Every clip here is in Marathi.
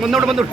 മുന്നോട്ട് മുന്നോട്ട്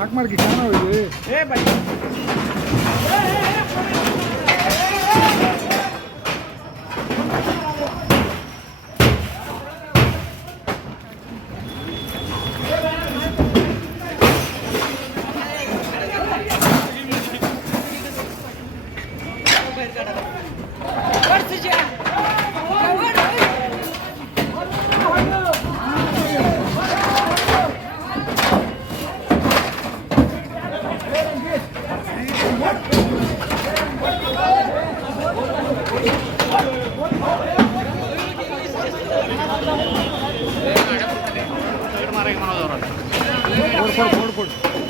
હાક માર કે ક્યાં આવે છે એ ભાઈ બ્રેક મારો જરા ફોડ ફોડ ફોડ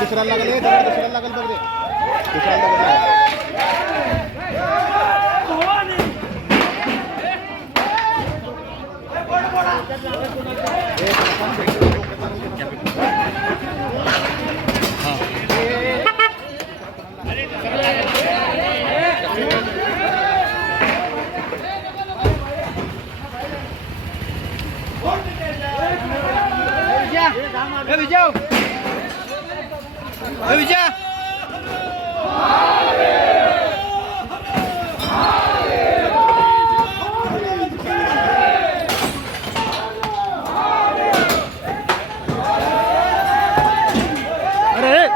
दुसऱ्याला लागेल दुसऱ्याला लागेल बघ दुसऱ्याला लागेल. Öbür cevap. Öbür cevap.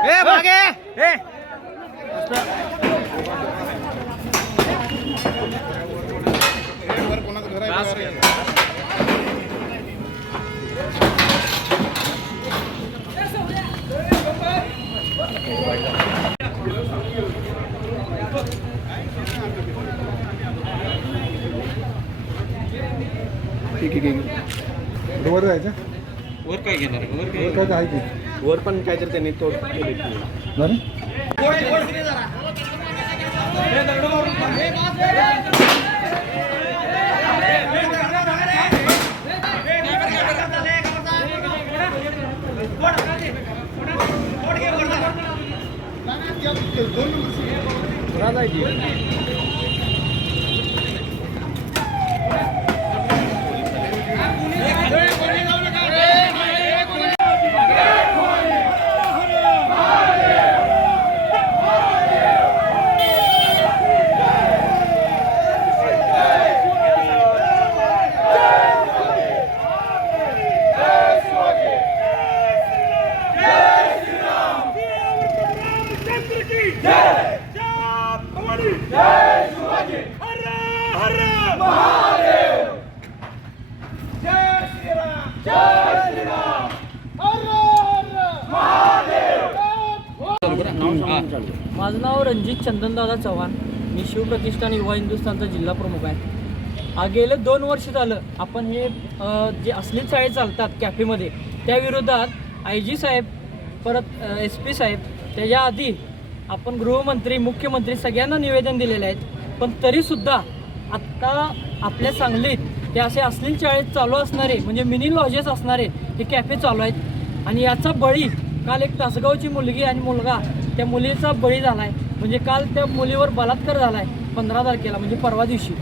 Eh, pakai. Eh. Astaga. आहे ठीक आहे. वर जायचं? वर काय घेणार वर वर काय तर आहे की? वर पण काहीतरी त्यांनी तोड बरं. माझं नाव रणजित चंदनदादा चव्हाण. मी शिवप्रतिष्ठान युवा हिंदुस्थानचा जिल्हा प्रमुख आहे. आ, गेले दोन वर्ष झालं. आपण हे जे असली चाळे चालतात कॅफेमध्ये त्या विरोधात आय जी साहेब परत एस पी साहेब त्याच्या आधी आपण गृहमंत्री मुख्यमंत्री सगळ्यांना निवेदन दिलेले आहेत पण तरीसुद्धा आत्ता आपल्या सांगलीत ते असे अश्लील शाळेत चालू असणारे म्हणजे मिनी लॉजेस असणारे हे कॅफे चालू आहेत. आणि याचा बळी काल एक तासगावची मुलगी आणि मुलगा त्या मुलीचा बळी झाला आहे म्हणजे काल त्या मुलीवर बलात्कार झाला आहे पंधरा तारखेला म्हणजे परवा दिवशी.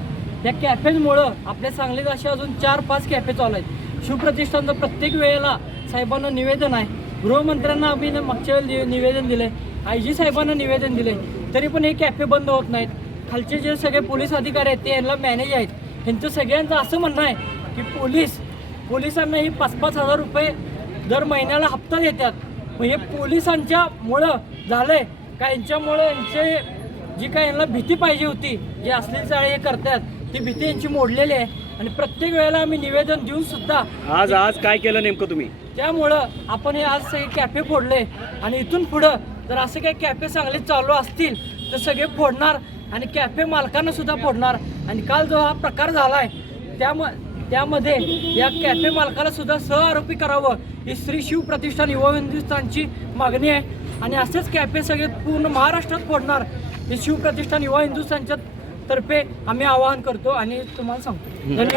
या कॅफेजमुळं आपल्या सांगलीत असे अजून चार पाच कॅफे चालू आहेत. शिवप्रतिष्ठानचं प्रत्येक वेळेला साहेबांना निवेदन आहे. गृहमंत्र्यांना आम्ही मागच्या वेळेला निवेदन दिलं आहे आय जी साहेबांना निवेदन दिले तरी पण हे कॅफे बंद होत नाहीत. खालचे जे सगळे पोलीस अधिकारी आहेत ते यांना मॅनेज आहेत. ह्यांचं सगळ्यांचं असं म्हणणं आहे की पोलीस पोलिसांना ही पाच पाच हजार रुपये दर महिन्याला हप्ता देतात. मग हे पोलिसांच्या मुळं झालंय का यांच्यामुळं यांचे जी काय यांना भीती पाहिजे होती जे असलेली चाळे हे करतात ती भीती यांची मोडलेली आहे. आणि प्रत्येक वेळेला आम्ही निवेदन देऊन सुद्धा आज आज काय केलं नेमकं तुम्ही? त्यामुळं आपण हे आज सगळे कॅफे फोडले. आणि इथून पुढं जर असे काही कॅफे चांगले चालू असतील तर सगळे फोडणार. आणि कॅफे मालकांना सुद्धा फोडणार. आणि काल जो हा प्रकार झाला आहे त्याम त्यामध्ये या कॅफे मालकाला सुद्धा सहआरोपी करावं ही श्री शिव प्रतिष्ठान युवा हिंदुस्थानची मागणी आहे. आणि असेच कॅफे सगळे पूर्ण महाराष्ट्रात फोडणार हे शिव प्रतिष्ठान युवा हिंदुस्थानच्या तर्फे आम्ही आवाहन करतो आणि तुम्हाला सांगतो. धन्यवाद.